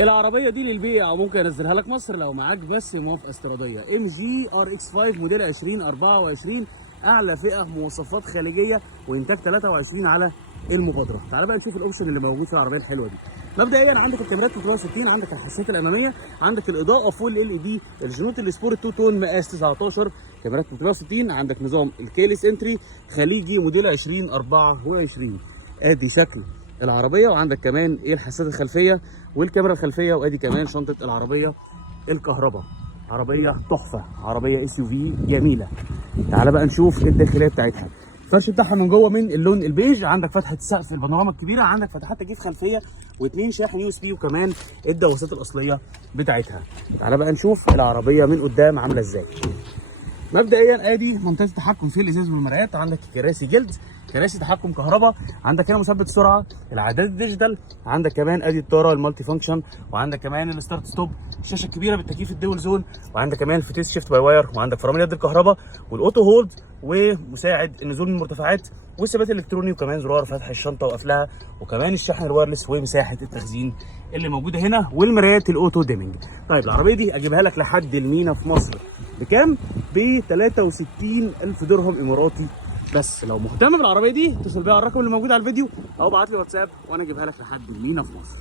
العربيه دي للبيع او ممكن انزلها لك مصر لو معاك بس موافقه استيراديه. ام جي ار اكس 5 موديل 2024، اعلى فئه مواصفات خارجيه وانتاج 23 على المبادره. تعال بقى نشوف الاوبشن اللي موجود في العربيه الحلوه دي. مبدئيا عندك الكاميرات 360، عندك الحساسات الاماميه، عندك الاضاءه فول ال اي دي، الجنوط السبورت 2 تون مقاس 19، كاميرات 360، عندك نظام الكيلس انتري خليجي موديل 2024. ادي شكل العربيه، وعندك كمان ايه الحساسات الخلفيه والكاميرا الخلفيه، وادي كمان شنطه العربيه الكهرباء. عربيه تحفه، عربيه اس يو في جميله. تعال بقى نشوف الداخليه بتاعتها. الفرش بتاعها من جوه من اللون البيج، عندك فتحه السقف البانوراما الكبيره، عندك فتحات تكييف خلفيه واثنين شاحن يو اس بي، وكمان الدواسات الاصليه بتاعتها. تعال بقى نشوف العربيه من قدام عامله ازاي. مبدئيا ادي منطقه التحكم في الازاز والمرايات، عندك كراسي جلد، كراسي تحكم كهرباء، عندك هنا مثبت سرعه، العداد الديجيتال، عندك كمان ادي الطاره المالتي فانكشن، وعندك كمان الستارت ستوب، الشاشه الكبيره بالتكييف الدول زون، وعندك كمان فتيس شيفت باي واير، وعندك فرامل يد الكهرباء والاوتو هولد ومساعد النزول من المرتفعات والثبات الالكتروني، وكمان زرار فتح الشنطه وقفلها، وكمان الشحن الوايرلس ومساحه التخزين اللي موجوده هنا، والمرايات الاوتو ديمنج. طيب العربيه دي اجيبها لك لحد المينا في مصر بكام؟ ب 63,000 درهم اماراتي بس. لو مهتم بالعربيه دي اتصل بيا على الرقم اللي موجود على الفيديو او ابعت لي واتساب وانا اجيبها لك لحد المينا في مصر.